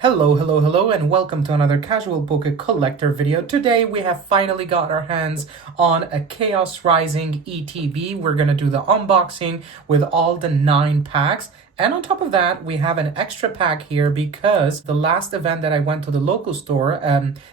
Hello, and welcome to another Casual Poke Collector video. Today, we have finally got our hands on a Chaos Rising ETB. We're gonna do the unboxing with all the 9 packs. And on top of that, we have an extra pack here because the last event that I went to the local store,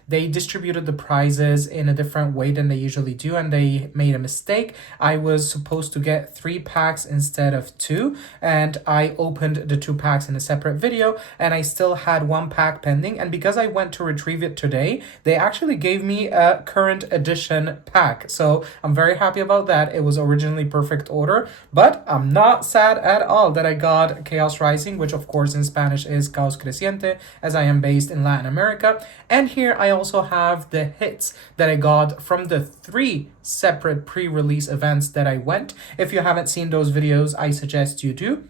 they distributed the prizes in a different way than they usually do, and they made a mistake. I was supposed to get 3 packs instead of 2, and I opened the 2 packs in a separate video, and I still had 1 pack pending. And because I went to retrieve it today, they actually gave me a current edition pack. So I'm very happy about that. It was originally perfect order, but I'm not sad at all that I got Chaos Rising, which of course in Spanish is Caos Creciente, as I am based in Latin America. And here I also have the hits that I got from the 3 separate pre-release events that I went. If you haven't seen those videos, I suggest you do.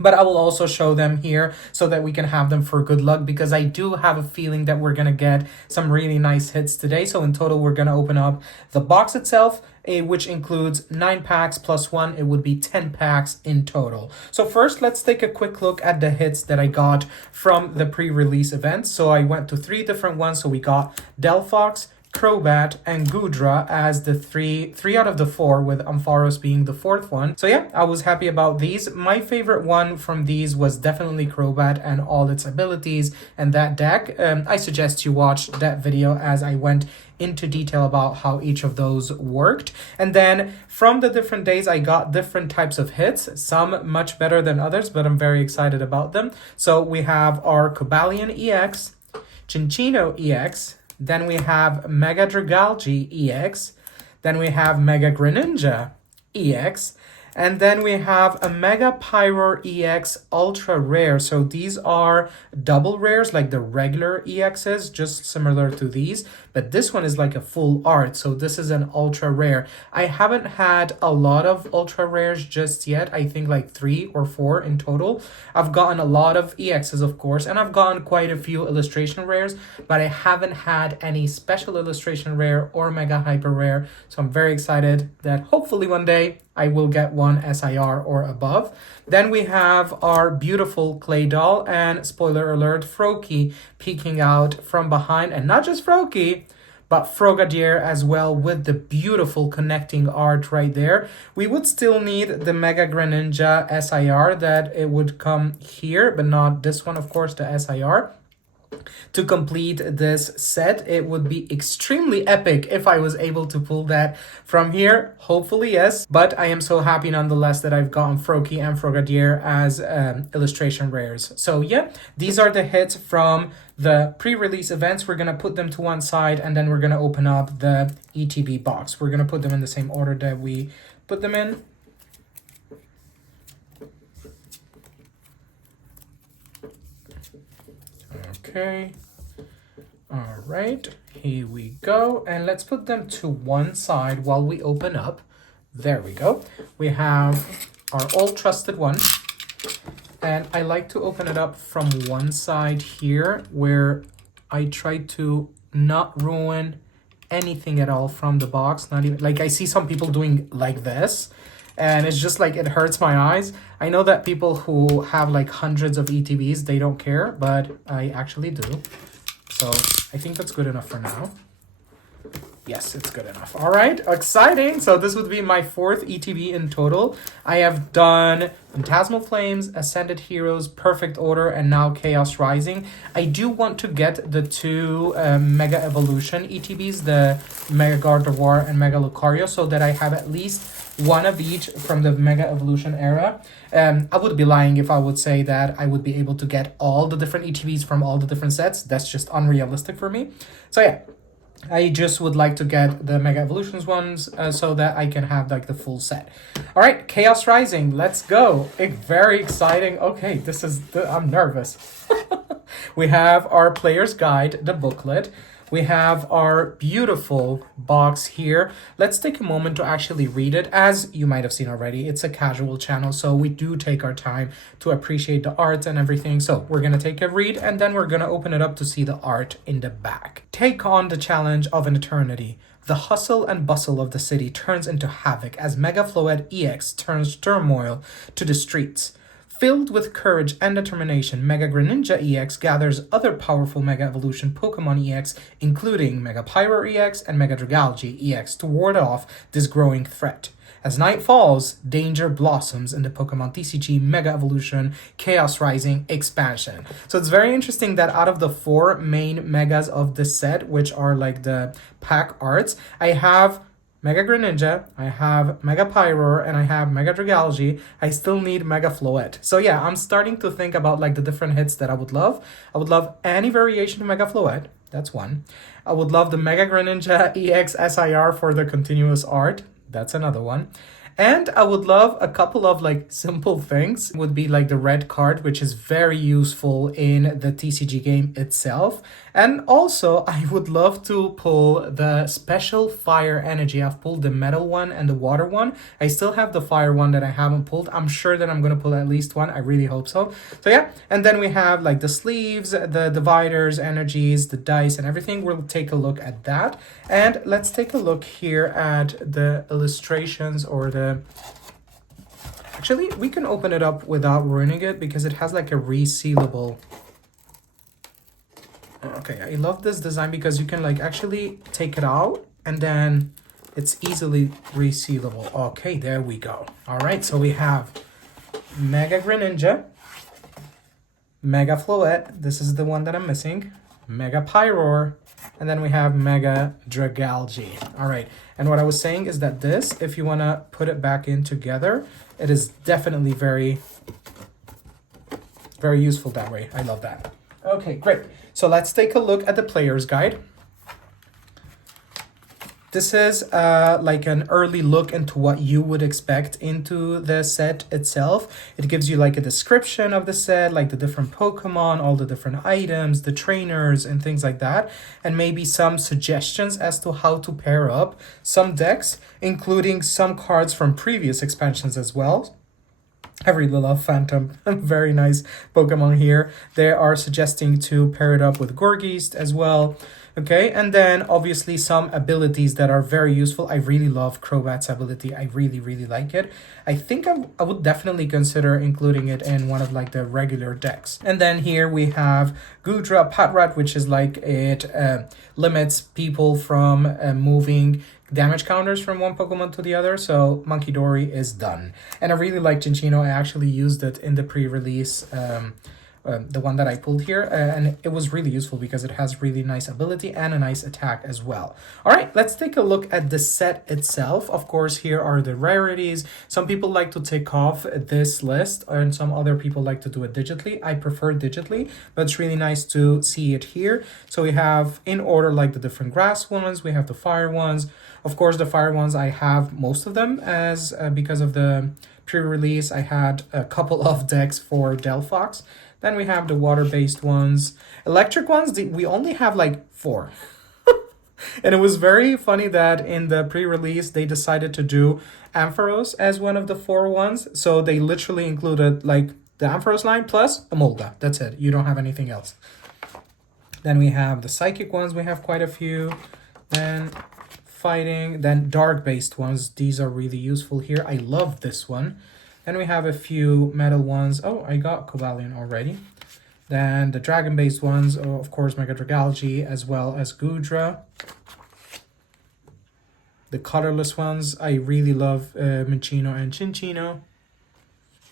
But I will also show them here so that we can have them for good luck, because I do have a feeling that we're going to get some really nice hits today. So in total, we're going to open up the box itself, which includes 9 packs plus 1. It would be 10 packs in total. So first, let's take a quick look at the hits that I got from the pre-release events. So I went to 3 different ones. So we got Delphox, Crobat, and Goodra as the three out of the 4, with Ampharos being the 4th one. So yeah, I was happy about these. My favorite one from these was definitely Crobat and all its abilities and that deck. I suggest you watch that video as I went into detail about how each of those worked. And then from the different days, I got different types of hits, some much better than others, but I'm very excited about them. So we have our Cobalion EX, Cinccino EX, then we have Mega Dragalge EX. Then we have Mega Greninja EX. And then we have a Mega Pyroar EX Ultra Rare. So these are double rares like the regular EXs, just similar to these. But this one is like a full art. So this is an Ultra Rare. I haven't had a lot of Ultra Rares just yet. I think like 3 or 4 in total. I've gotten a lot of EXs, of course. And I've gotten quite a few illustration rares. But I haven't had any special illustration rare or Mega Hyper Rare. So I'm very excited that hopefully one day I will get one SIR or above. Then we have our beautiful clay doll, and spoiler alert, Froakie peeking out from behind. And not just Froakie, but Frogadier as well, with the beautiful connecting art right there. We would still need the Mega Greninja SIR, that it would come here, but not this one, of course, the SIR. To complete this set, it would be extremely epic if I was able to pull that from here. Hopefully, yes. But I am so happy nonetheless that I've gotten Froakie and Frogadier as illustration rares. So yeah, these are the hits from the pre-release events. We're going to put them to one side, and then we're going to open up the ETB box. We're going to put them in the same order that we put them in. Okay, all right, here we go. And let's put them to one side while we open up. There we go. We have our old trusted one. And I like to open it up from one side here, where I try to not ruin anything at all from the box. Not even, like I see some people doing like this, and it's just like, it hurts my eyes. I know that people who have like hundreds of ETBs, they don't care, but I actually do. So I think that's good enough for now. Yes, it's good enough. All right, exciting. So this would be my 4th ETB in total. I have done Phantasmal Flames, Ascended Heroes, Perfect Order, and now Chaos Rising. I do want to get the 2 Mega Evolution ETBs, the Mega Gardevoir and Mega Lucario, so that I have at least one of each from the Mega Evolution era. I would be lying if I would say that I would be able to get all the different ETBs from all the different sets. That's just unrealistic for me. So yeah, I just would like to get the Mega Evolutions ones so that I can have like the full set. All right, Chaos Rising, let's go. Very exciting. Okay, this is, I'm nervous. We have our player's guide, the booklet. We have our beautiful box here. Let's take a moment to actually read it. As you might have seen already, it's a casual channel, so we do take our time to appreciate the art and everything. So we're going to take a read, and then we're going to open it up to see the art in the back. Take on the challenge of an eternity. The hustle and bustle of the city turns into havoc as Mega Floette EX turns turmoil to the streets. Filled with courage and determination, Mega Greninja EX gathers other powerful Mega Evolution Pokemon EX, including Mega Pyro EX and Mega Dragalge EX, to ward off this growing threat. As night falls, danger blossoms in the Pokémon TCG Mega Evolution Chaos Rising expansion. So it's very interesting that out of the 4 main megas of this set, which are like the pack arts, I have Mega Greninja, I have Mega Pyroar, and I have Mega Dragalge. I still need Mega Floette. So yeah, I'm starting to think about like the different hits that I would love. I would love any variation of Mega Floette. That's one. I would love the Mega Greninja EX SIR for the continuous art. That's another one. And I would love a couple of like simple things. Would be like the red card, which is very useful in the TCG game itself. And also I would love to pull the special fire energy. I've pulled the metal one and the water one. I still have the fire one that I haven't pulled. I'm sure that I'm going to pull at least one. I really hope so. So yeah, and then we have like the sleeves, the dividers, energies, the dice and everything. We'll take a look at that. And let's take a look here at the illustrations or the... Actually, we can open it up without ruining it because it has like a resealable... Okay, I love this design because you can like actually take it out and then it's easily resealable. Okay, there we go. All right, so we have Mega Greninja, Mega Floette, this is the one that I'm missing, Mega Pyroar, and then we have Mega Dragalge. All right, and what I was saying is that this, if you want to put it back in together, it is definitely very useful that way. I love that. Okay, great. So let's take a look at the player's guide. This is like an early look into what you would expect into the set itself. It gives you like a description of the set, like the different Pokemon, all the different items, the trainers and things like that. And maybe some suggestions as to how to pair up some decks, including some cards from previous expansions as well. I really love Phantom. Very nice Pokemon here. They are suggesting to pair it up with Gorgeist as well. Okay, and then obviously some abilities that are very useful. I really love Crobat's ability. I really like it. I think I would definitely consider including it in one of like the regular decks. And then here we have Goodra Patrat, which is like it limits people from moving damage counters from one Pokemon to the other. So Monkey Dory is done. And I really like Cinccino. I actually used it in the pre-release the one that I pulled here, and it was really useful because it has really nice ability and a nice attack as well. All right, let's take a look at the set itself. Of course, here are the rarities. Some people like to take off this list and some other people like to do it digitally. I prefer digitally, but it's really nice to see it here. So we have in order like the different grass ones, we have the fire ones. Of course, the fire ones, I have most of them as because of the pre-release. I had a couple of decks for Delphox. Then we have the water-based ones. Electric ones, we only have like 4. And it was very funny that in the pre-release, they decided to do Ampharos as one of the 4 ones. So they literally included like the Ampharos line plus Emolga. That's it. You don't have anything else. Then we have the Psychic ones. We have quite a few. Then Fighting. Then Dark-based ones. These are really useful here. I love this one. Then we have a few metal ones. Oh, I got Cobalion already. Then the dragon-based ones, oh, of course, Mega Dragalge, as well as Goodra. The colorless ones, I really love Minccino and Cinccino.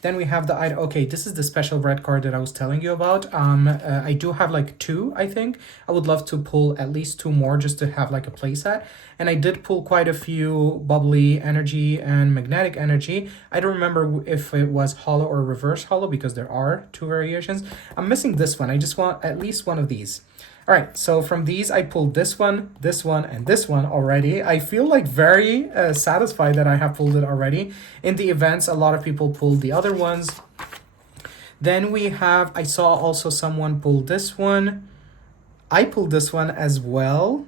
Then we have the item. Okay, this is the special red card that I was telling you about. I do have like 2, I think. I would love to pull at least 2 more just to have like a playset. And I did pull quite a few bubbly energy and magnetic energy. I don't remember if it was hollow or reverse hollow because there are 2 variations. I'm missing this one. I just want at least one of these. All right, so from these, I pulled this one, and this one already. I feel like very satisfied that I have pulled it already. In the events, a lot of people pulled the other ones. Then we have, I saw also someone pull this one. I pulled this one as well.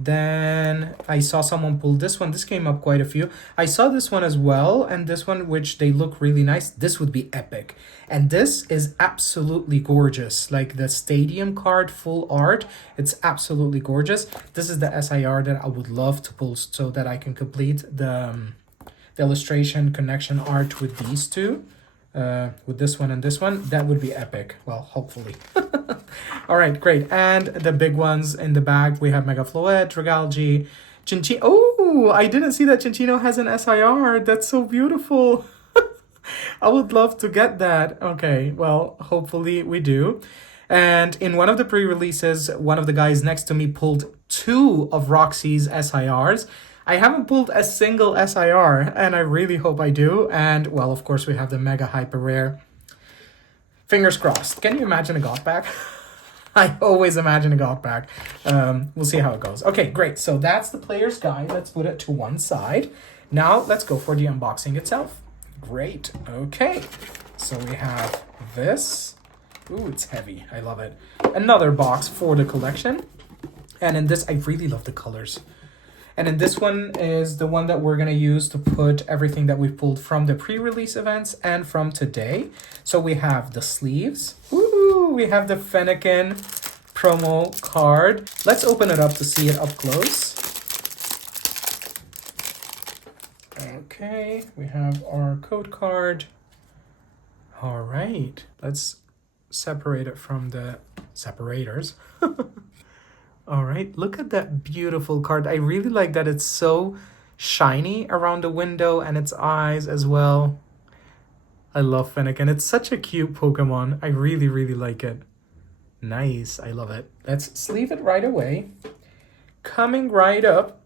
Then I saw someone pull this one. This came up quite a few. I saw this one as well, and this one, which they look really nice. This would be epic. And this is absolutely gorgeous. Like the stadium card, full art. It's absolutely gorgeous. This is the SIR that I would love to pull so that I can complete the illustration connection art with these 2. with this one and this one, that would be epic. Well, hopefully. All right, great. And the big ones in the bag, we have Mega Floette, Dragalge, Chinchino. Oh, I didn't see that Chinchino has an SIR. That's so beautiful. I would love to get that. Okay, well, hopefully we do. And in one of the pre-releases, one of the guys next to me pulled 2 of Roxy's SIRs. I haven't pulled a single SIR, and I really hope I do. And, well, of course, we have the Mega Hyper Rare. Fingers crossed. Can you imagine a got back? I always imagine a got back. We'll see how it goes. Okay, great. So that's the player's guide. Let's put it to one side. Now, let's go for the unboxing itself. Great. Okay. So we have this. Ooh, it's heavy. I love it. Another box for the collection. And in this, I really love the colors. And then this one is the one that we're going to use to put everything that we pulled from the pre-release events and from today. So we have the sleeves. Ooh, we have the Fennekin promo card. Let's open it up to see it up close. Okay, we have our code card. All right, let's separate it from the separators. All right, look at that beautiful card. I really like that it's so shiny around the window and its eyes as well. I love Fennekin. It's such a cute Pokemon. I really, really like it. Nice, I love it. Let's sleeve it right away. Coming right up,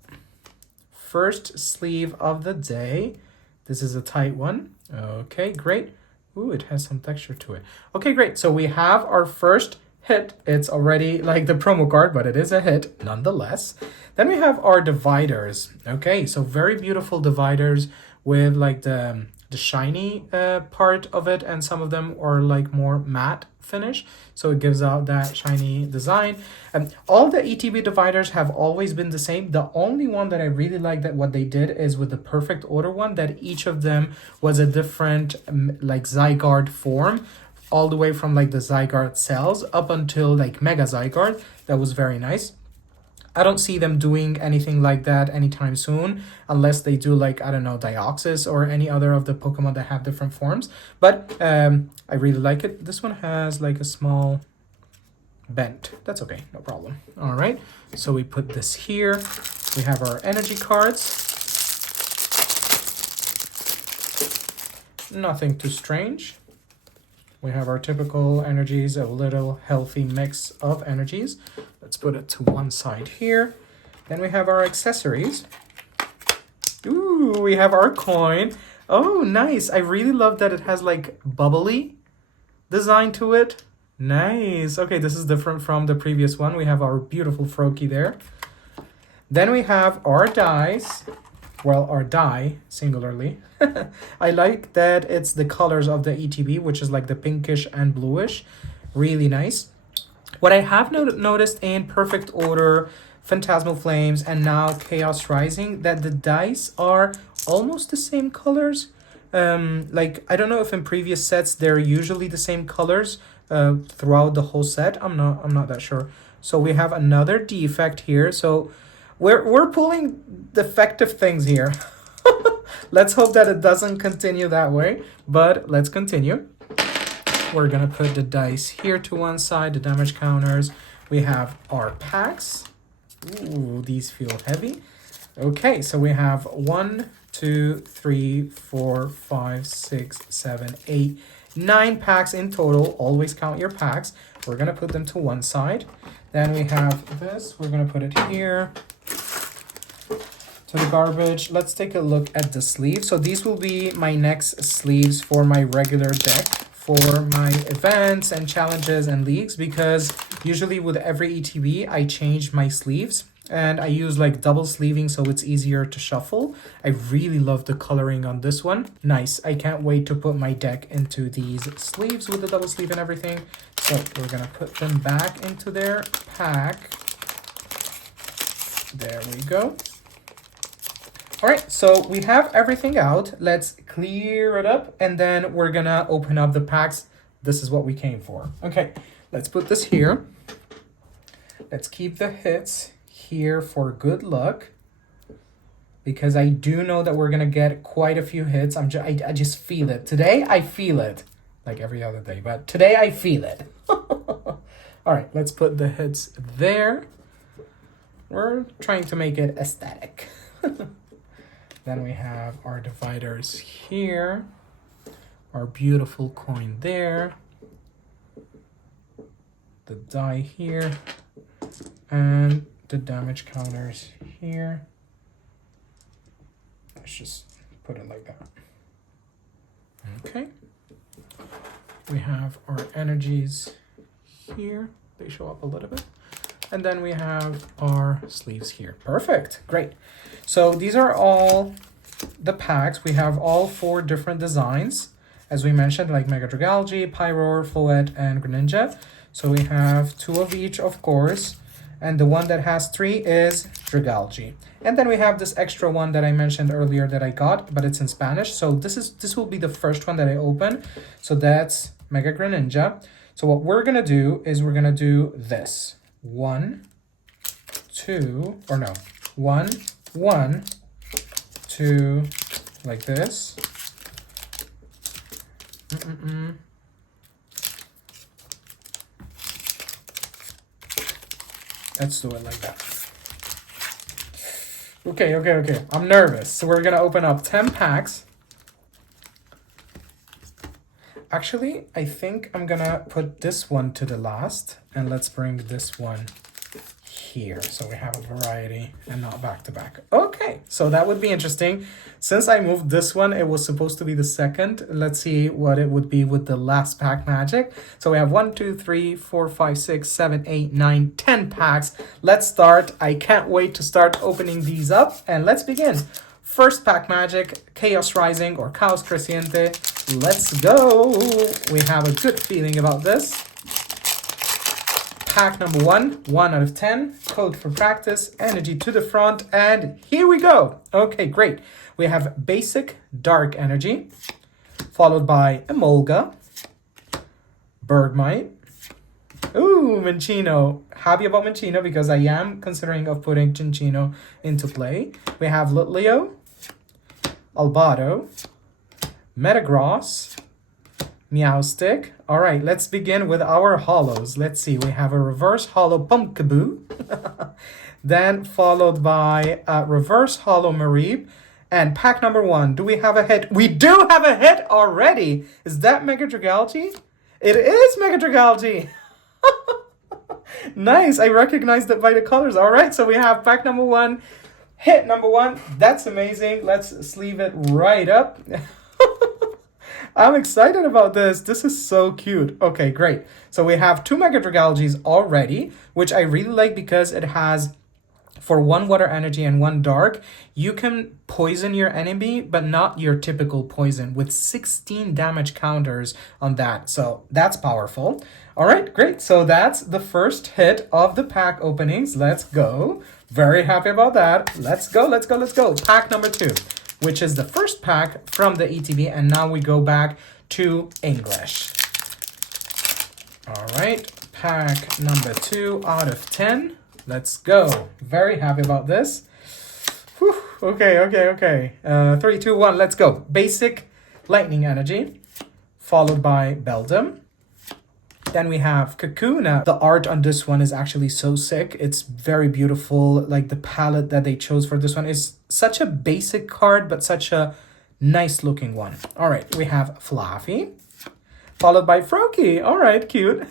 first sleeve of the day. This is a tight one. Okay, great. Ooh, it has some texture to it. Okay, great. So we have our first hit. It's already like the promo card, but it is a hit nonetheless. Then we have our dividers. Okay, so very beautiful dividers with like the shiny part of it, and some of them are like more matte finish, so it gives out that shiny design. And all the ETB dividers have always been the same. The only one that I really like that what they did is with the perfect order one, that each of them was a different like Zygarde form, all the way from like the Zygarde cells up until like Mega Zygarde. That was very nice. I don't see them doing anything like that anytime soon, unless they do like, I don't know, Deoxys or any other of the Pokemon that have different forms. But I really like it. This one has like a small bent. That's okay, no problem. All right, so we put this here. We have our energy cards. Nothing too strange. We have our typical energies, a little healthy mix of energies. Let's put it to one side here. Then we have our accessories. Ooh, we have our coin. Oh, nice. I really love that it has like bubbly design to it. Nice. Okay, this is different from the previous one. We have our beautiful Froakie there. Then we have our dies. Well, our die, singularly. I like that it's the colors of the ETB, which is like the pinkish and bluish. Really nice. What I have noticed in Perfect Order, Phantasmal Flames, and now Chaos Rising, that the dice are almost the same colors. Like, I don't know if in previous sets they're usually the same colors throughout the whole set. I'm not that sure. So we have another defect here. So we're pulling defective things here. Let's hope that it doesn't continue that way, but let's continue. We're gonna put the dice here to one side, the damage counters. We have our packs. Ooh, these feel heavy. Okay, so we have 1, 2, 3, 4, 5, 6, 7, 8, 9 packs in total. Always count your packs. We're gonna put them to one side. Then we have this. We're gonna put it here to the garbage. Let's take a look at the sleeves. So these will be my next sleeves for my regular deck for my events and challenges and leagues, because usually with every ETB I change my sleeves and I use like double sleeving so it's easier to shuffle. I really love the coloring on this one. Nice. I can't wait to put my deck into these sleeves with the double sleeve and everything. So we're gonna put them back into their pack. There we go. All right, so we have everything out. Let's clear it up, and then we're gonna open up the packs. This is what we came for. Okay, let's put this here. Let's keep the hits here for good luck. because I do know that we're gonna get quite a few hits. I just feel it. Today, I feel it. Like every other day, but today I feel it. All right, let's put the hits there. We're trying to make it aesthetic. Then we have our dividers here. Our beautiful coin there. The die here. And the damage counters here. Let's just put it like that. Okay. We have our energies here. They show up a little bit. And then we have our sleeves here. Perfect. Great. So these are all the packs. We have all 4 different designs, as we mentioned, like Mega Dragalge, Pyroar, Floette, and Greninja. So we have 2 of each, of course. And the one that has 3 is Dragalge. And then we have this extra one that I mentioned earlier that I got, but it's in Spanish. So this will be the first one that I open. So that's Mega Greninja. So what we're gonna do is we're gonna do this. 1, 2, or no, 1, 1, 2, like this. Let's do it like that. Okay. I'm nervous. So we're gonna open up 10 packs. Actually, I think I'm gonna put this one to the last, and let's bring this one here so we have a variety and not back to back. Okay, so that would be interesting. Since I moved this one, it was supposed to be the second. Let's see what it would be with the last pack magic. So we have 1, 2, 3, 4, 5, 6, 7, 8, 9, 10 packs. Let's start. I can't wait to start opening these up, and let's begin. First pack magic, Chaos Rising or Chaos Creciente. Let's go. We have a good feeling about this. Pack number 1, 1 out of 10. Code for practice, energy to the front, and here we go. Okay, great. We have basic dark energy, followed by Emolga, Bergmite. Ooh, Minccino. Happy about Minccino because I am considering of putting Cinccino into play. We have Litleo, Albedo, Metagross, Meowstic. All right, let's begin with our holos. Let's see, we have a reverse holo Pumpkaboo, then followed by a reverse holo Mareep, and pack number 1. Do we have a hit? We do have a hit already. Is that Mega Dragalge? It is Mega Dragalge. Nice, I recognized it by the colors. All right, so we have pack number 1, hit number 1. That's amazing. Let's sleeve it right up. I'm excited about this. This is so cute. Okay, great. So we have 2 Mega Dragalges already, which I really like because it has, for 1 water energy and 1 dark, you can poison your enemy, but not your typical poison, with 16 damage counters on that. So that's powerful. All right, great. So that's the first hit of the pack openings. Let's go. Very happy about that. Let's go. Pack number 2. Which is the first pack from the ETB, and now we go back to English. All right, pack number 2 out of 10. Let's go. Very happy about this. Whew. Okay. 3, 2, 1, let's go. Basic lightning energy, followed by Beldum. Then we have Kakuna. The art on this one is actually so sick. It's very beautiful. Like the palette that they chose for this one is such a basic card, but such a nice looking one. All right, we have Fluffy, followed by Froakie. All right, cute.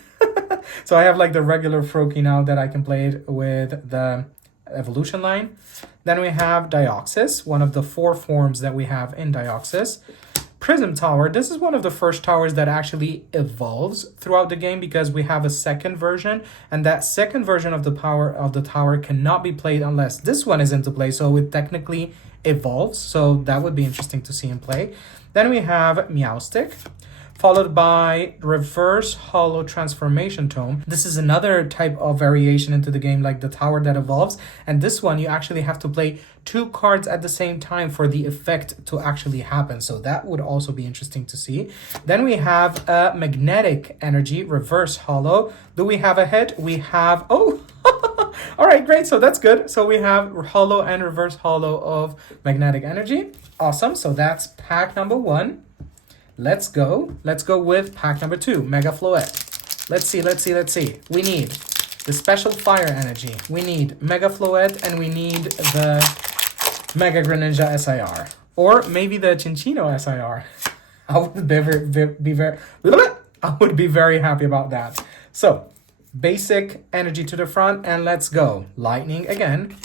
So I have like the regular Froakie now that I can play it with the evolution line. Then we have Deoxys, one of the 4 forms that we have in Deoxys. Prism Tower. This is one of the first towers that actually evolves throughout the game because we have a second version, and that second version of the power of the tower cannot be played unless this one is into play, so it technically evolves. So that would be interesting to see in play. Then we have Meowstic, followed by Reverse Holo Transformation Tome. This is another type of variation into the game, like the tower that evolves. And this one, you actually have to play 2 cards at the same time for the effect to actually happen. So that would also be interesting to see. Then we have a Magnetic Energy Reverse Holo. Do we have a hit? We have... Oh! All right, great. So that's good. So we have holo and reverse holo of magnetic energy. Awesome. So that's pack number 1. Let's go. Let's go with pack number 2, Mega Floette. Let's see. We need the special fire energy. We need Mega Floette, and we need the Mega Greninja SIR. Or maybe the Chinchino SIR. I would be very happy about that. So, basic energy to the front, and let's go. Lightning again.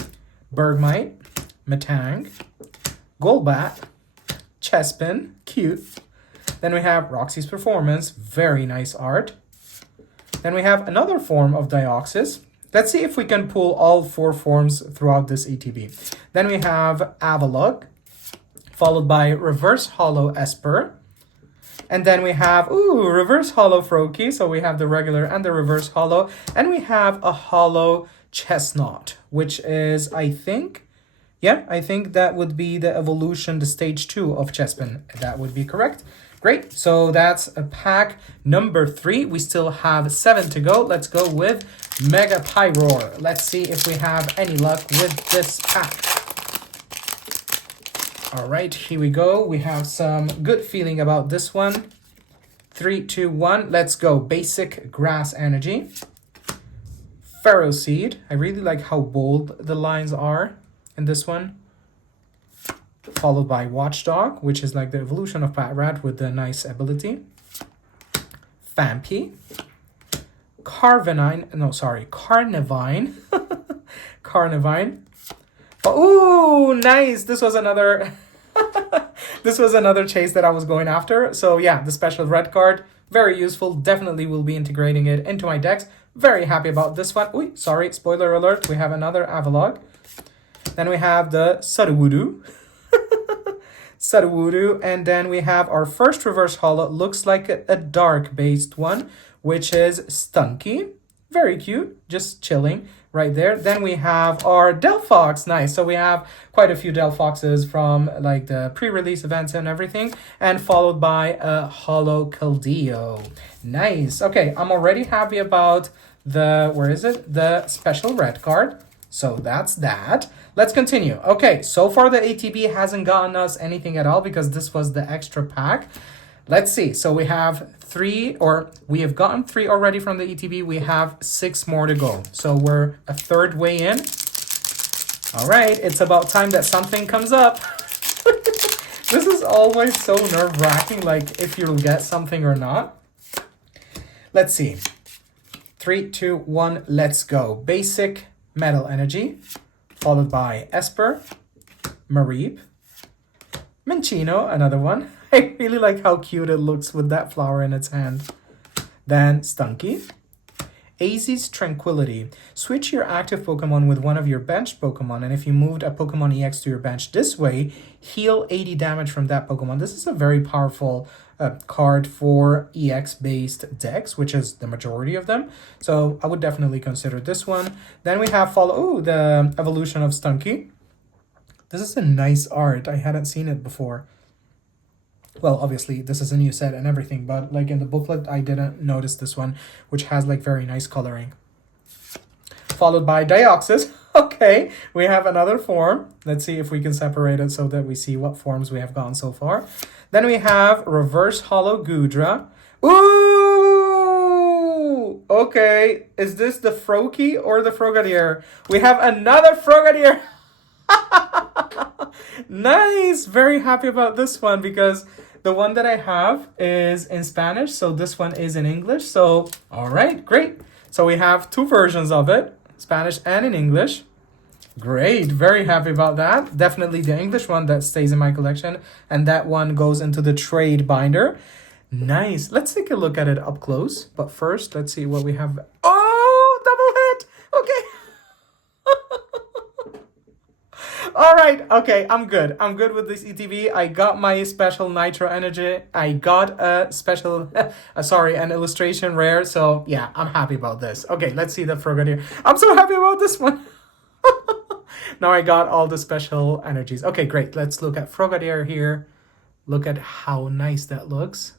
Bergmite. Metang. Golbat. Chespin. Cute. Then we have Roxy's Performance. Very nice art. Then we have another form of Deoxys. Let's see if we can pull all 4 forms throughout this ETB. Then we have Avalok, followed by Reverse Holo Esper. And then we have, Reverse Holo Froakie. So we have the regular and the Reverse Holo. And we have a Holo Chestnut, which is, I think that would be the evolution, the stage 2 of Chespin. That would be correct. Great. So that's a pack number 3. We still have 7 to go. Let's go with Mega Pyroar. Let's see if we have any luck with this pack. All right, here we go. We have some good feeling about this one. 3, 2, 1. Let's go. Basic Grass Energy. Ferroseed. I really like how bold the lines are in this one. Followed by Watchdog, which is like the evolution of Patrat with the nice ability. Fampi. Carnivine. Carnivine. Oh, nice. This was another this was another chase that I was going after. So yeah, the special red card, very useful. Definitely will be integrating it into my decks. Very happy about this one. Spoiler alert. We have another Avalok. Then we have the Sudowoodo. And then we have our first reverse holo. Looks like a dark based one, which is Stunky. Very cute, just chilling right there. Then we have our Delphox. Nice. So we have quite a few Delphoxes from like the pre-release events and everything, and followed by a Holo Keldeo. Nice. Okay, I'm already happy about the special red card. So that's that. Let's continue. Okay, so far the ATB hasn't gotten us anything at all because this was the extra pack. Let's see. So we have 3, or we have gotten 3 already from the ETB. We have 6 more to go. So we're a third way in. All right, it's about time that something comes up. This is always so nerve-wracking, like if you'll get something or not. Let's see. 3, 2, 1, let's go. Basic Metal Energy, followed by Esper, Mareep, Minccino, another one. I really like how cute it looks with that flower in its hand. Then Stunky. Aze's Tranquility. Switch your active Pokemon with one of your bench Pokemon, and if you moved a Pokemon EX to your bench this way, heal 80 damage from that Pokemon. This is a very powerful card for EX-based decks, which is the majority of them. So I would definitely consider this one. Then we have the evolution of Stunky. This is a nice art. I hadn't seen it before. Well, obviously, this is a new set and everything, but like in the booklet, I didn't notice this one, which has like very nice coloring. Followed by Deoxys. Okay, we have another form. Let's see if we can separate it so that we see what forms we have gotten so far. Then we have Reverse Holo Goodra. Ooh! Okay, is this the Froakie or the Frogadier? We have another Frogadier! Nice! Very happy about this one because the one that I have is in Spanish, so this one is in English. So, all right, great. So we have 2 versions of it, Spanish and in English. Great, very happy about that. Definitely the English one that stays in my collection, and that one goes into the trade binder. Nice. Let's take a look at it up close. But first, let's see what we have. Oh, double hit! Okay. All right, okay, I'm good. I'm good with this ETB. I got my special Nitro Energy. I got a special, an illustration rare. So yeah, I'm happy about this. Okay, let's see the Frogadier. I'm so happy about this one. Now I got all the special energies. Okay, great. Let's look at Frogadier here. Look at how nice that looks.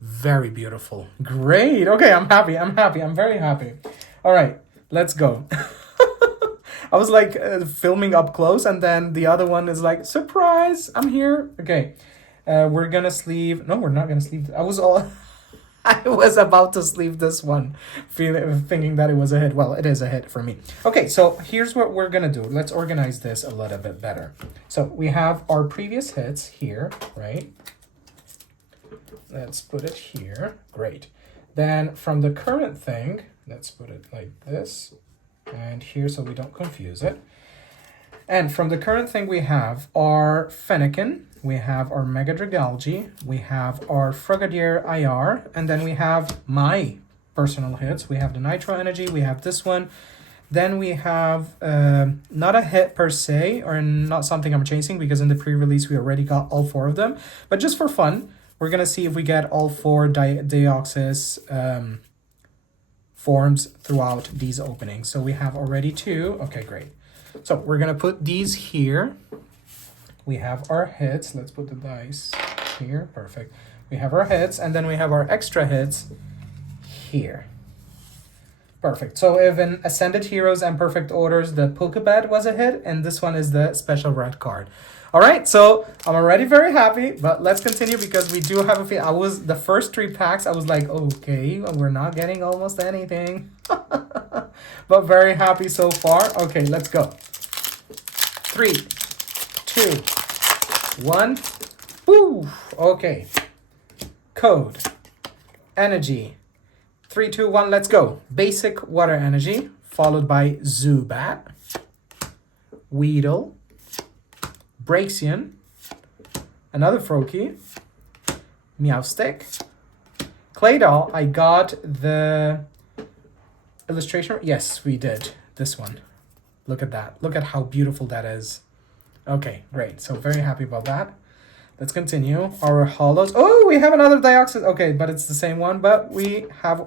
Very beautiful. Great. Okay, I'm happy. I'm very happy. All right. Let's go. I was like filming up close, and then the other one is like, surprise, I'm here. Okay, we're gonna sleeve. No, we're not gonna sleeve. I was all. I was about to sleeve this one, thinking that it was a hit. Well, it is a hit for me. Okay, so here's what we're gonna do. Let's organize this a little bit better. So we have our previous hits here, right? Let's put it here. Great. Then from the current thing, let's put it like this. And here so we don't confuse it. And from the current thing we have our Fennekin, we have our Mega Dragalge, we have our Frogadier IR, and then we have my personal hits. We have the Nitro Energy, we have this one. Then we have not a hit per se, or not something I'm chasing, because in the pre-release we already got all 4 of them. But just for fun, we're going to see if we get all 4 Deoxys forms throughout these openings. So we have already 2. Okay, great. So we're going to put these here. We have our hits. Let's put the dice here. Perfect. We have our hits, and then we have our extra hits here. Perfect. So if in Ascended Heroes and Perfect Orders, the Pokebed was a hit, and this one is the special red card. All right, so I'm already very happy, but let's continue because we do have a few. The first 3 packs, I was like, okay, we're not getting almost anything. But very happy so far. Okay, let's go. 3, 2, 1. Woo! Okay. Code. Energy. 3, 2, 1, let's go. Basic Water Energy, followed by Zubat, Weedle, Braixen, another Froakie, Meowstic, Claydol. I got the illustration. Yes, we did. This one. Look at that. Look at how beautiful that is. Okay, great. So very happy about that. Let's continue. Our holos. Oh, we have another Deoxys. Okay, but it's the same one. But we have...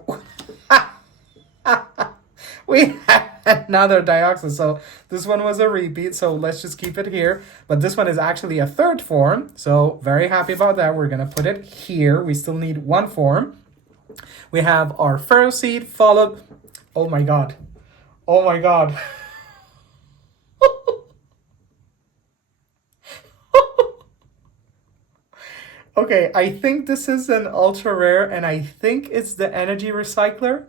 we have another Deoxys. So this one was a repeat. So let's just keep it here. But this one is actually a 3rd form. So very happy about that. We're going to put it here. We still need 1 form. We have our Ferroseed followed... Oh my god. Oh my god. Okay, I think this is an ultra rare, and I think it's the energy recycler.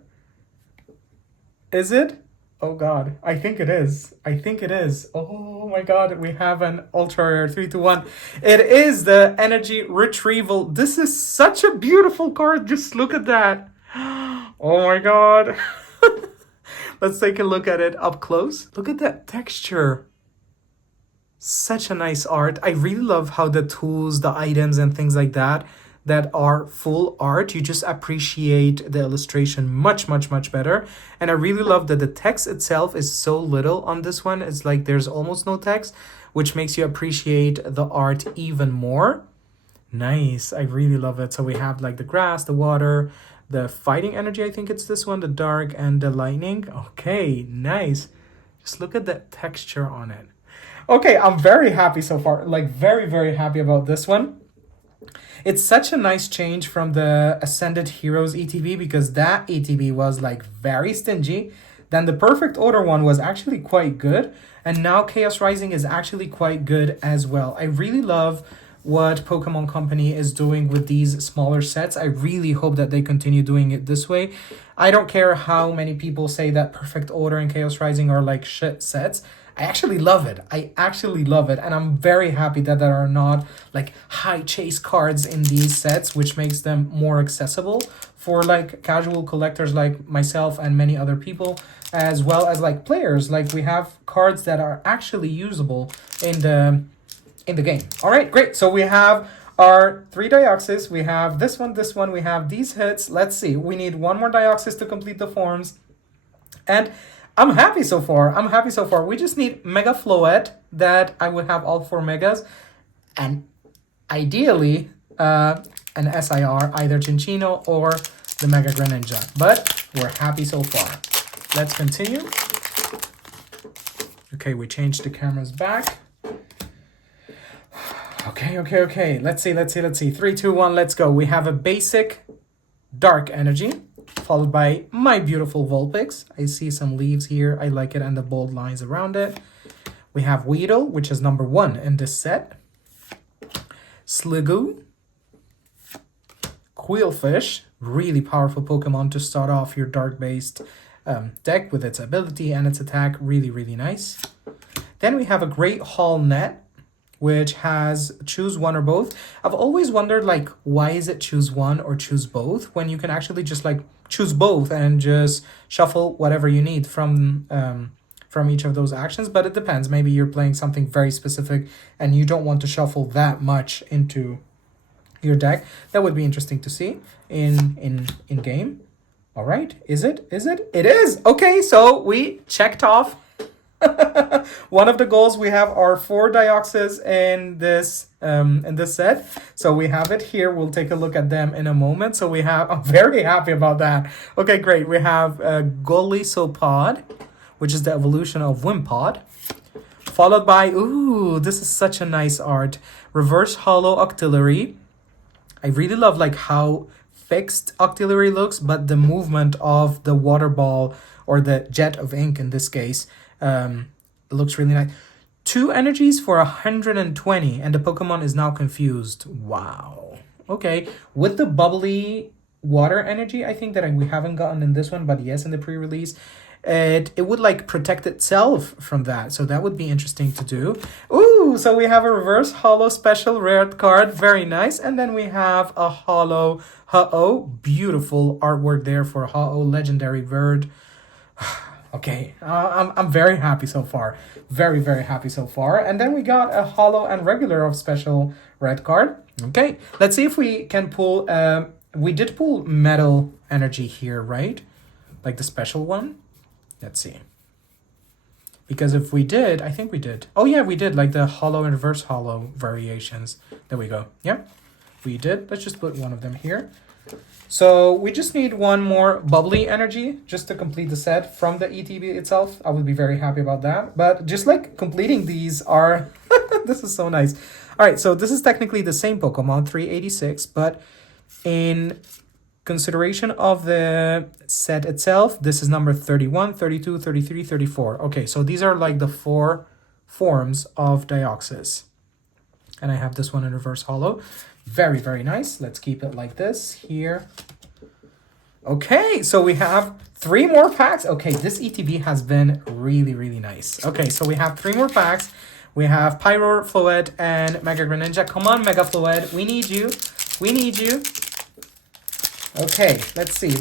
Is it? Oh god, I think it is. I think it is. Oh my god, we have an ultra rare 3, 2, 1. It is the energy retrieval. This is such a beautiful card. Just look at that. Oh my god. Let's take a look at it up close. Look at that texture. Such a nice art. I really love how the tools, the items and things like that are full art. You just appreciate the illustration much, much, much better. And I really love that the text itself is so little on this one. It's like there's almost no text, which makes you appreciate the art even more. Nice. I really love it. So we have like the grass, the water, the fighting energy. I think it's this one, the dark and the lightning. Okay, nice. Just look at that texture on it. Okay, I'm very happy so far. Like very, very happy about this one. It's such a nice change from the Ascended Heroes ETB, because that ETB was like very stingy. Then the Perfect Order one was actually quite good. And now Chaos Rising is actually quite good as well. I really love what Pokemon Company is doing with these smaller sets. I really hope that they continue doing it this way. I don't care how many people say that Perfect Order and Chaos Rising are like shit sets. I actually love it. I actually love it. And I'm very happy that there are not like high chase cards in these sets, which makes them more accessible for like casual collectors like myself and many other people, as well as like players. Like we have cards that are actually usable in the game. All right, great. So we have our 3 Deoxys. We have this one. We have these hits. Let's see. We need 1 more Deoxys to complete the forms. And I'm happy so far. We just need Mega Floette, that I would have all 4 Megas. And ideally, an SIR, either Cinccino or the Mega Greninja. But we're happy so far. Let's continue. Okay, we changed the cameras back. Okay. Let's see. 3, 2, 1, let's go. We have a basic Dark Energy, followed by my beautiful Vulpix. I see some leaves here. I like it, and the bold lines around it. We have Weedle, which is number 1 in this set. Sliggoo. Quillfish, really powerful Pokemon to start off your dark-based deck with its ability and its attack. Really, really nice. Then we have a Great Hall Net, which has choose one or both. I've always wondered, like, why is it choose one or choose both when you can actually just, like, choose both and just shuffle whatever you need from each of those actions. But it depends. Maybe you're playing something very specific and you don't want to shuffle that much into your deck. That would be interesting to see in game. All right, is it? It is. Okay, so we checked off one of the goals. We have our 4 Deoxys in this set. So we have it here. We'll take a look at them in a moment. So we have, I'm very happy about that. Okay, great. We have Golisopod, which is the evolution of Wimpod, followed by, ooh, this is such a nice art, Reverse Hollow Octillery. I really love like how fixed Octillery looks, but the movement of the water ball or the jet of ink in this case looks really nice. 2 energies for 120, and the Pokemon is now confused. Wow. Okay, with the bubbly water energy, I think that we haven't gotten in this one, but yes, in the pre-release, it would like protect itself from that. So that would be interesting to do. Ooh, so we have a reverse hollow special rare card. Very nice. And then we have a hollow Ho-Oh. Beautiful artwork there for Ho-Oh, legendary bird. Okay, I'm very happy so far. Very, very happy so far. And then we got a hollow and regular of special red card. Okay, let's see if we can pull... we did pull metal energy here, right? Like the special one. Let's see. Because if we did, I think we did. Oh yeah, we did, like the hollow and reverse hollow variations. There we go. Yeah, we did. Let's just put one of them here. So we just need one more bubbly energy just to complete the set from the ETB itself. I would be very happy about that. But just like completing these are... this is so nice. All right, so this is technically the same Pokemon, 386, but in consideration of the set itself, this is number 31, 32, 33, 34. Okay, so these are like the 4 forms of Deoxys. And I have this one in reverse hollow. Very, very nice. Let's keep it like this here. Okay, so we have 3 more packs. Okay, this ETB has been really, really nice. Okay, so we have 3 more packs. We have Pyro, Fluid, and Mega Greninja. Come on, Mega Fluid. We need you. We need you. Okay, let's see.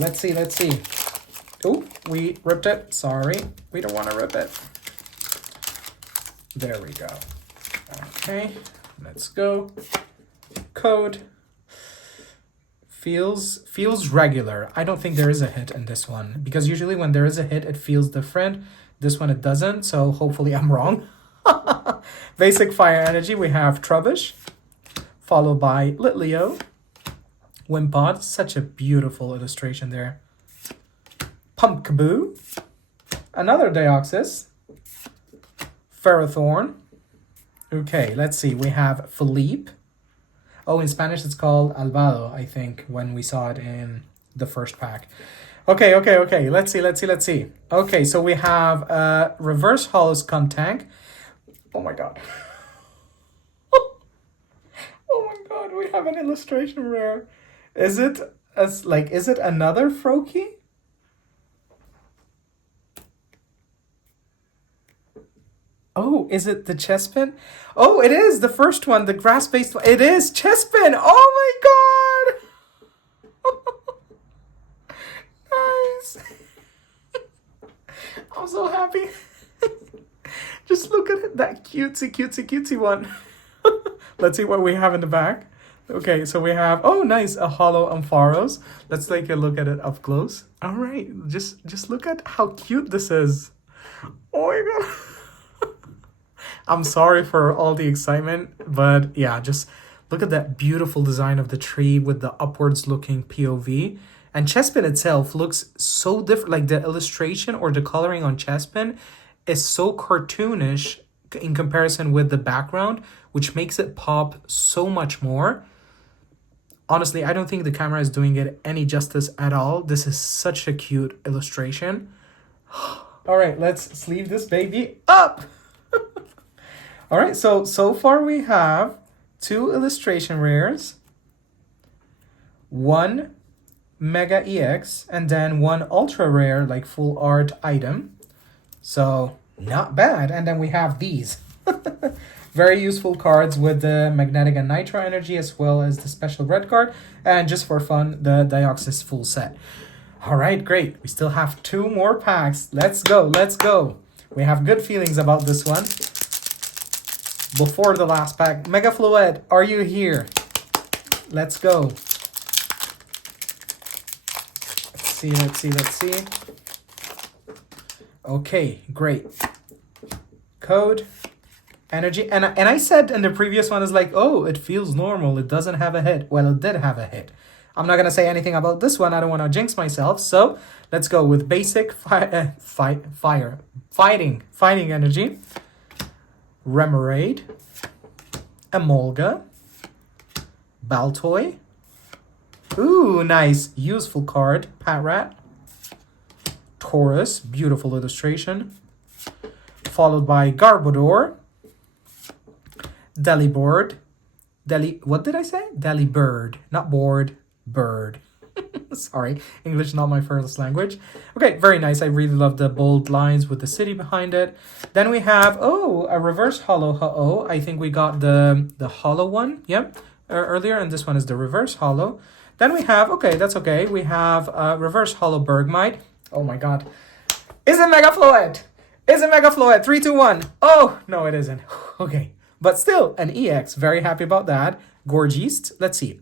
Oh, we ripped it. Sorry. We don't want to rip it. There we go. Okay, let's go. Code. Feels regular. I don't think there is a hit in this one, because usually when there is a hit, it feels different. This one, it doesn't, so hopefully I'm wrong. Basic fire energy, we have Trubbish, followed by Litleo. Wimpod, such a beautiful illustration there. Pumpkaboo. Another Deoxys. Ferrothorn. Okay, let's see. We have Philippe. Oh, in Spanish it's called Albado, I think, when we saw it in the first pack. Okay. Let's see. Okay, so we have Reverse Hollow Skuntank. Oh my god. Oh my god, we have an illustration rare. Is it another Froakie? Oh, is it the Chespin? Oh, it is the first one, the grass-based one. It is Chespin. Oh my god. Nice. I'm so happy. Just look at it, that cutesy one. Let's see what we have in the back. Okay, so we have, oh nice, a hollow Ampharos. Let's take a look at it up close. All right, just look at how cute this is. Oh my god. I'm sorry for all the excitement, but yeah, just look at that beautiful design of the tree with the upwards looking POV. And Chespin itself looks so different, like the illustration or the coloring on Chespin is so cartoonish in comparison with the background, which makes it pop so much more. Honestly, I don't think the camera is doing it any justice at all. This is such a cute illustration. All right, let's sleeve this baby up. All right, so far we have 2 illustration rares, 1 Mega EX, and then 1 ultra rare, like full art item. So not bad. And then we have these. Very useful cards with the magnetic and nitro energy, as well as the special red card. And just for fun, the Dioxys full set. All right, great. We still have 2 more packs. Let's go, let's go. We have good feelings about this one. Before the last pack, Mega Floette, are you here? Let's go. Let's see. Okay, great. Code, energy, and I said in the previous one is like, oh, it feels normal. It doesn't have a hit. Well, it did have a hit. I'm not gonna say anything about this one. I don't want to jinx myself. So let's go with basic fighting energy. Remoraid, Emolga, Baltoy. Ooh, nice, useful card. Patrat, Taurus, beautiful illustration. Followed by Garbodor, Delibird, what did I say? Delibird, not board, bird. Sorry, English not my first language. Okay, very nice. I really love the bold lines with the city behind it. Then we have, oh, a reverse holo ho-oh. I think we got the holo one, yep, earlier, and this one is the reverse holo. Then we have, okay, that's okay. We have reverse holo Bergmite. Oh my god. Is it Mega Floette? Is it Mega Floette? 3, 2, 1. Oh, no, it isn't. Okay, but still an EX. Very happy about that. Gorgeist. Let's see.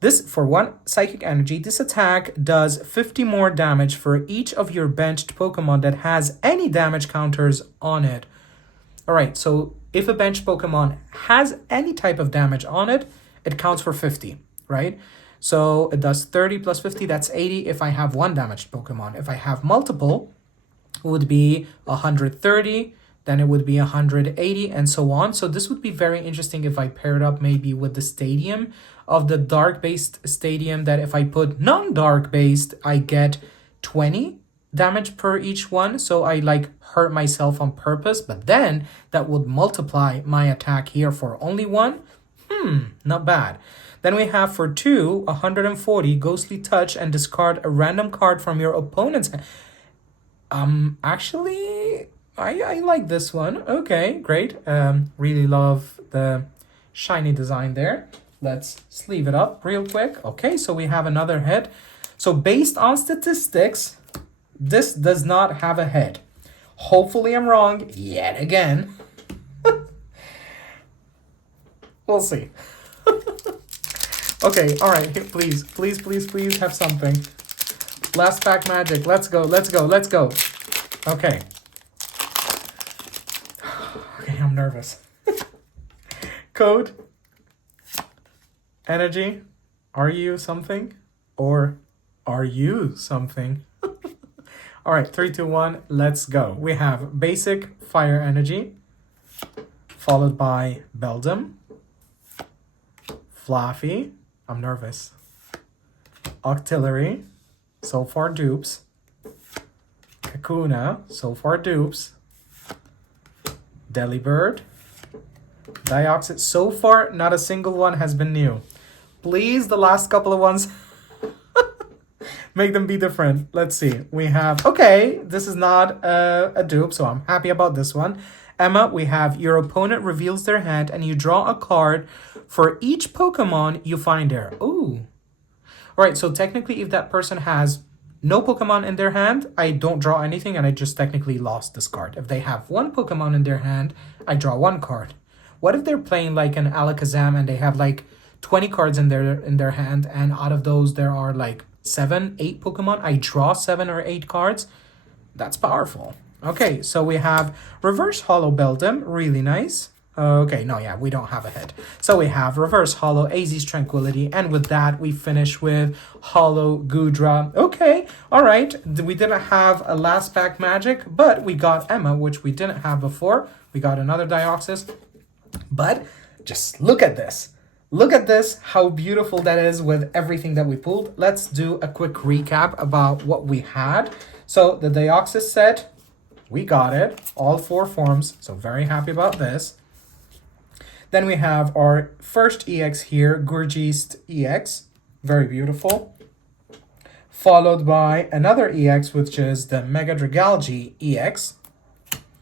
This, for 1 Psychic Energy, this attack does 50 more damage for each of your benched Pokemon that has any damage counters on it. Alright, so if a benched Pokemon has any type of damage on it, it counts for 50, right? So it does 30 plus 50, that's 80 if I have 1 damaged Pokemon. If I have multiple, it would be 130, then it would be 180, and so on. So this would be very interesting if I paired up maybe with the stadium of the dark-based stadium, that if I put non-dark-based, I get 20 damage per each one. So I like hurt myself on purpose, but then that would multiply my attack here for only 1. Not bad. Then we have for 2, 140 Ghostly Touch and discard a random card from your opponent's hand. Actually, I like this one. Okay, great. Really love the shiny design there. Let's sleeve it up real quick. Okay, so we have another head. So based on statistics, this does not have a head. Hopefully I'm wrong yet again. We'll see. Okay, all right, please have something. Last pack magic. Let's go. Okay. Okay, I'm nervous. Code. Energy. Are you something? Or are you something? All right, 3, 2, 1, let's go. We have basic fire energy, followed by Beldum, Fluffy, I'm nervous, Octillery, so far dupes, Kakuna, so far dupes, Delibird, Dioxys, so far not a single one has been new. Please, the last couple of ones, make them be different. Let's see. We have, okay, this is not a dupe, so I'm happy about this one. Emma, we have your opponent reveals their hand and you draw a card for each Pokemon you find there. Ooh. All right, so technically if that person has no Pokemon in their hand, I don't draw anything and I just technically lost this card. If they have 1 Pokemon in their hand, I draw 1 card. What if they're playing like an Alakazam and they have like 20 cards in their hand, and out of those there are like 7, 8 Pokemon. I draw 7 or 8 cards. That's powerful. Okay, so we have reverse holo Beldum, really nice. Okay, no, yeah, we don't have a head. So we have reverse holo Azzy's Tranquility, and with that we finish with holo Gudra. Okay, all right, we didn't have a last pack magic, but we got Emma, which we didn't have before. We got another Dioxys, but just look at this. Look at this, how beautiful that is with everything that we pulled. Let's do a quick recap about what we had. So the Deoxys set, we got it, all 4 forms, so very happy about this. Then we have our first EX here, Gourgeist EX, very beautiful. Followed by another EX, which is the Mega Dragalge EX.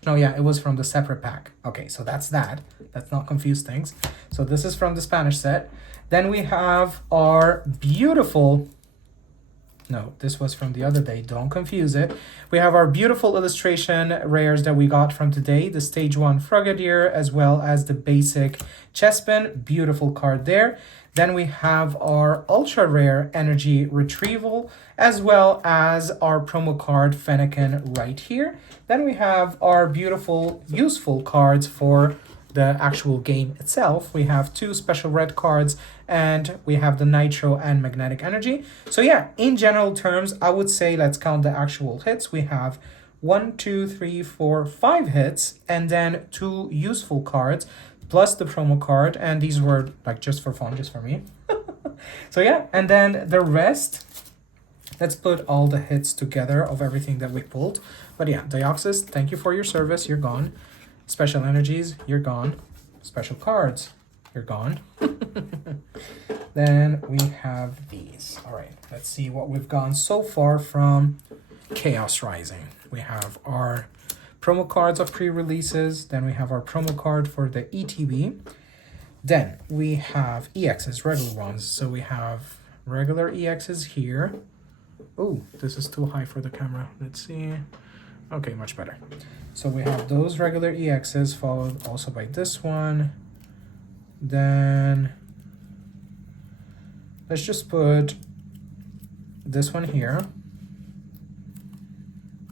No, yeah, it was from the separate pack. Okay, so that's that. Let's not confuse things. So this is from the Spanish set. Then we have our beautiful... No, this was from the other day. Don't confuse it. We have our beautiful illustration rares that we got from today. The Stage 1 Frogadier, as well as the basic Chespin. Beautiful card there. Then we have our ultra rare Energy Retrieval, as well as our promo card Fennekin right here. Then we have our beautiful, useful cards for the actual game itself. We have 2 special red cards, and we have the Nitro and Magnetic Energy. So yeah, in general terms, I would say let's count the actual hits. We have 1, 2, 3, 4, 5 hits, and then 2 useful cards, plus the promo card, and these were like just for fun, just for me. So yeah, and then the rest, let's put all the hits together of everything that we pulled. But yeah, Deoxys, thank you for your service, you're gone. Special energies, you're gone. Special cards, you're gone. Then we have these. All right, let's see what we've gotten so far from Chaos Rising. We have our promo cards of pre-releases. Then we have our promo card for the ETB. Then we have EXs, regular ones. So we have regular EXs here. Oh, this is too high for the camera. Let's see. Okay, much better. So we have those regular EXs, followed also by this one. Then let's just put this one here.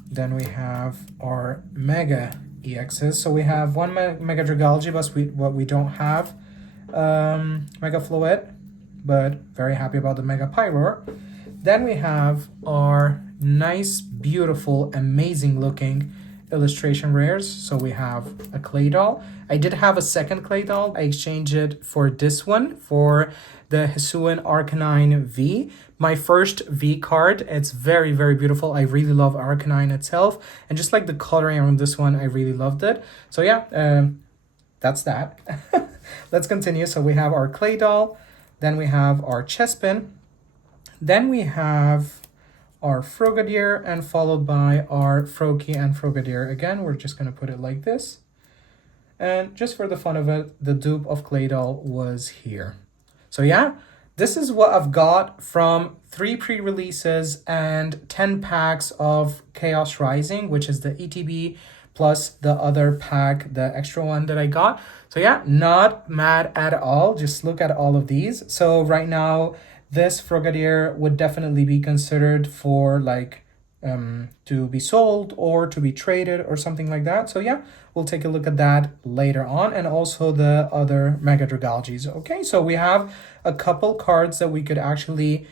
Then we have our Mega EXs. So we have one Mega Dragalge, but we don't have Mega Floette, but very happy about the Mega Pyroar. Then we have our nice, beautiful, amazing looking illustration rares. So we have a clay doll. I did have a second clay doll. I exchanged it for this one, for the Hisuian Arcanine V. My first V card. It's very, very beautiful. I really love Arcanine itself. And just like the coloring on this one, I really loved it. So yeah, that's that. Let's continue. So we have our clay doll. Then we have our Chespin. Then we have our Frogadier, and followed by our Froakie and Frogadier. Again, we're just going to put it like this. And just for the fun of it, the dupe of Claydol was here. So yeah, this is what I've got from 3 pre-releases and 10 packs of Chaos Rising, which is the ETB, plus the other pack, the extra one that I got. So yeah, not mad at all. Just look at all of these. So right now, this Frogadier would definitely be considered for like to be sold or to be traded or something like that. So yeah, we'll take a look at that later on, and also the other Mega Dragalges. Okay, so we have a couple cards that we could actually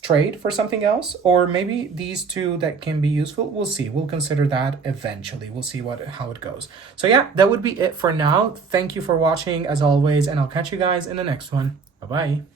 trade for something else, or maybe these 2 that can be useful. We'll see. We'll consider that eventually. We'll see how it goes. So yeah, that would be it for now. Thank you for watching as always, and I'll catch you guys in the next one. Bye-bye.